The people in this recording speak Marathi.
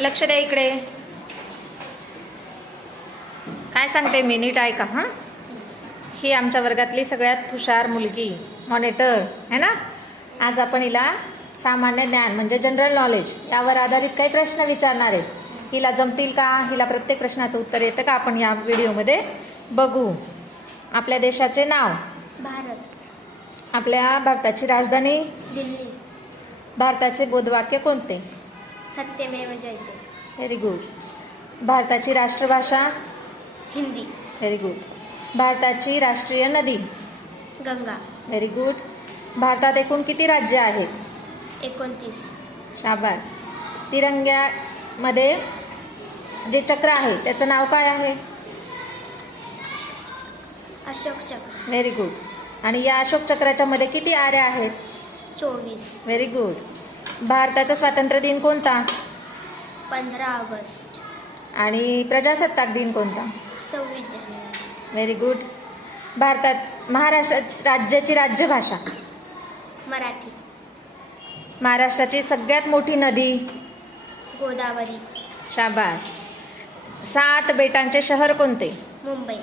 लक्ष द्या इकडे. काय सांगते मी नीट ऐका. हां, ही आमच्या वर्गातली सगळ्यात हुशार मुलगी मॉनिटर है ना. आज आपण हिला सामान्य ज्ञान म्हणजे जनरल नॉलेज यावर आधारित काही प्रश्न विचारणार आहेत. हिला जमतील का, हिला प्रत्येक प्रश्नाचं उत्तर येतं का, आपण या व्हिडिओमध्ये बघू. आपल्या देशाचे नाव. भारत. आपल्या भारताची राजधानी. दिल्ली. भारताचे बोधवाक्य कोणते. सत्यमेव जयते. Very good. भारताची राष्ट्रभाषा. हिंदी. Very good. भारताची राष्ट्रीय नदी. गंगा. Very good. भारतात एकूण किती राज्य आहेत. 29. शाबास. तिरंग्यामध्ये जे चक्र आहे त्याचं नाव काय आहे. अशोक चक्र. Very good. आणि या अशोक चक्राच्या मध्ये किती आऱ्या आहेत. 24. Very good. भारताचा स्वातंत्र्य दिन कोणता. 15 ऑगस्ट. आणि प्रजासत्ताक दिन कोणता. 26 जानेवारी. Very good. भारतात महाराष्ट्र राज्याची राज्यभाषा. मराठी. महाराष्ट्राची सगळ्यात मोठी नदी. गोदावरी. शाबास. 7 बेटांचे शहर कोणते. मुंबई.